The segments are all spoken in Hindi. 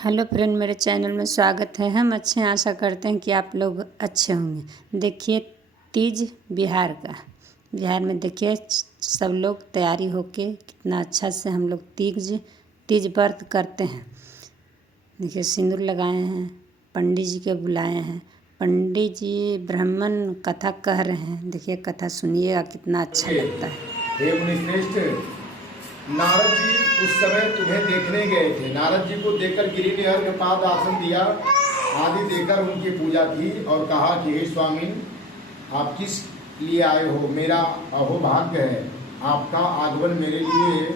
हेलो फ्रेंड, मेरे चैनल में स्वागत है। हम अच्छे हैं, आशा करते हैं कि आप लोग अच्छे होंगे। देखिए, तीज बिहार में देखिए सब लोग तैयारी होके कितना अच्छा से हम लोग तीज व्रत करते हैं। देखिए, सिंदूर लगाए हैं, पंडित जी के बुलाए हैं। पंडित जी ब्राह्मण कथा कह रहे हैं। देखिए, कथा सुनिएगा, कितना अच्छा लगता है। हे मुनिश्रेष्ठ, नारद जी उस समय तुम्हें देखने गए थे। नारद जी को देखकर गिरि ने अर्घ पाद आसन दिया, आदि देकर उनकी पूजा की और कहा कि हे स्वामी, आप किस लिए आए हो? मेरा अहोभाग्य है, आपका आगमन मेरे लिए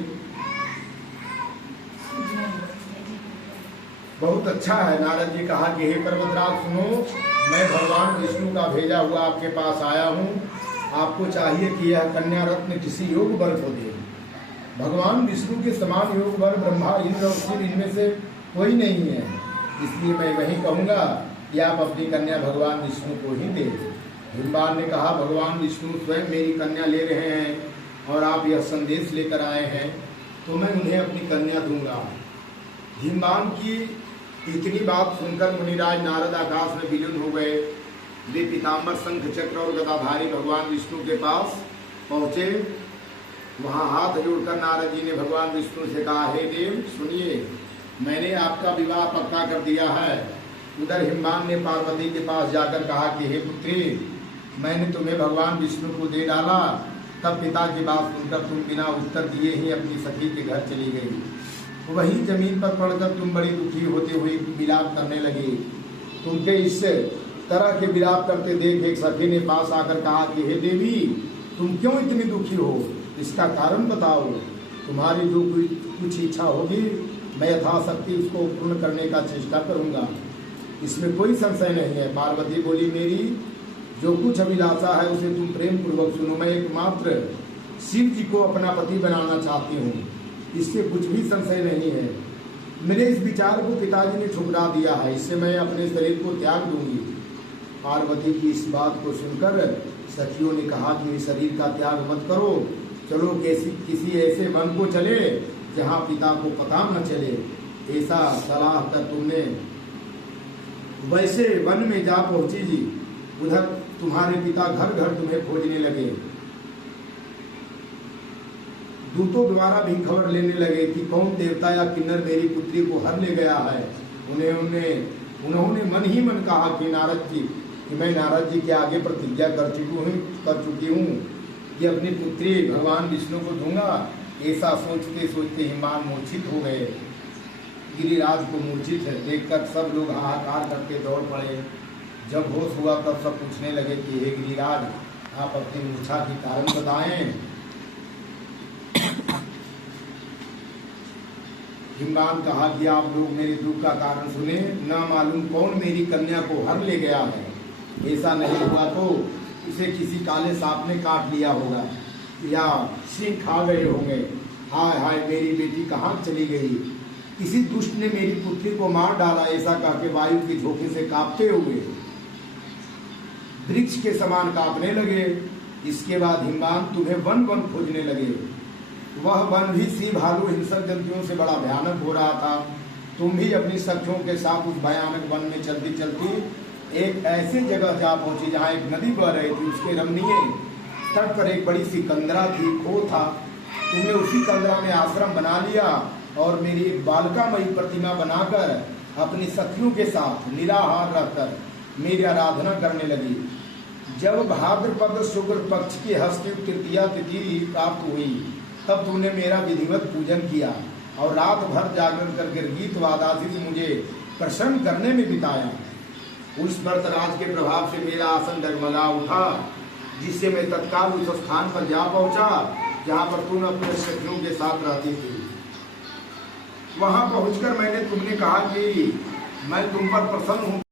बहुत अच्छा है। नारद जी कहा कि हे पर्वतराज सुनो, मैं भगवान विष्णु का भेजा हुआ आपके पास आया हूँ। आपको चाहिए कि यह कन्या रत्न किसी योग वर को दे। भगवान विष्णु के समान योग वर ब्रह्मा, इंद्र और शिव इनमें से कोई नहीं है। इसलिए मैं वही कहूँगा कि आप अपनी कन्या भगवान विष्णु को ही दे। हिमवान ने कहा, भगवान विष्णु स्वयं मेरी कन्या ले रहे हैं और आप यह संदेश लेकर आए हैं, तो मैं उन्हें अपनी कन्या दूंगा। हिमवान की इतनी बात सुनकर मुनिराज नारद आकाश में विलीन हो गए। वे पीताम्बर, शंख चक्र और गदाधारी भगवान विष्णु के पास पहुँचे। वहाँ हाथ जोड़कर नारद जी ने भगवान विष्णु से कहा, हे देव सुनिए, मैंने आपका विवाह पक्का कर दिया है। उधर हिमवान ने पार्वती के पास जाकर कहा कि हे पुत्री, मैंने तुम्हें भगवान विष्णु को दे डाला। तब पिता की बात सुनकर तुम बिना उत्तर दिए ही अपनी सखी के घर चली गई। वहीं जमीन पर पड़कर तुम बड़ी दुखी होते हुए विलाप करने लगी। तुमके इस तरह के विलाप करते देख एक सखी ने पास आकर कहा कि हे देवी, तुम क्यों इतनी दुखी हो? इसका कारण बताओ। तुम्हारी जो कुछ इच्छा होगी, मैं यथाशक्ति उसको पूर्ण करने का चेष्टा करूंगा, इसमें कोई संशय नहीं है। पार्वती बोली, मेरी जो कुछ अभिलाषा है उसे तुम प्रेम पूर्वक सुनो। मैं एकमात्र शिव जी को अपना पति बनाना चाहती हूँ, इससे कुछ भी संशय नहीं है। मेरे इस विचार को पिताजी ने ठुकरा दिया है, इससे मैं अपने शरीर को त्याग दूंगी। पार्वती की इस बात को सुनकर सखियों ने कहा कि शरीर का त्याग मत करो, चलो किसी ऐसे वन को चले जहाँ पिता को पता न चले। ऐसा सलाह कर तुमने वैसे वन में जा पहुंची जी। उधर तुम्हारे पिता घर घर तुम्हें खोजने लगे। दूतों द्वारा भी खबर लेने लगे कि कौन देवता या किन्नर मेरी पुत्री को हर ले गया है। उन्होंने मन ही मन कहा कि नारद जी, कि मैं नारद जी के आगे प्रतिज्ञा कर चुकी हूँ कि अपनी पुत्री भगवान विष्णु को दूंगा। ऐसा सोचते सोचते हिमवान मूर्छित हो गए। गिरिराज को मूर्छित देखकर सब लोग हाहाकार करके दौड़ पड़े। जब होश हुआ तब सब पूछने लगे कि हे गिरिराज, आप अपनी मूर्छा के कारण बताएं। हिमवान कहा कि आप लोग मेरे दुख का कारण सुने। ना मालूम कौन मेरी कन्या को हर ले गया है। ऐसा नहीं हुआ तो इसे किसी काले सांप ने काट लिया होगा या सिंह खा गए होंगे। हाय हाय, मेरी बेटी कहाँ चली गई? किसी दुष्ट ने मेरी पुत्री को मार डाला। ऐसा कह के वायु के झोंके से कांपते हुए वृक्ष के समान कांपने लगे। इसके बाद हिमवान तुम्हें वन वन खोजने लगे। वह वन भी सिंह, भालू, हिंसक जंतुओं से बड़ा भयानक हो रहा था। तुम भी अपनी सखियों के साथ उस भयानक वन में चलती चलती एक ऐसी जगह जा पहुंची जहाँ एक नदी बह रही थी। उसके रमणीय तट पर एक बड़ी सी कंदरा थी, खो था। तुमने उसी कंदरा में आश्रम बना लिया और मेरी एक बालिकामयी प्रतिमा बनाकर अपनी सखियों के साथ निराहार रहकर मेरी आराधना करने लगी। जब भाद्रपद शुक्ल पक्ष की हस्तयुक्त तृतीया तिथि प्राप्त हुई, तब तुमने मेरा विधिवत पूजन किया और रात भर जागरण करके गीत वादासी से मुझे प्रसन्न करने में बिताया। उस व्रतराज के प्रभाव से मेरा आसन डगमगा उठा, जिससे मैं तत्काल उस स्थान पर जा पहुंचा जहां पर तुम अपने सखियों के साथ रहती थी। वहां पहुंचकर तुमने कहा कि मैं तुम पर प्रसन्न हूं।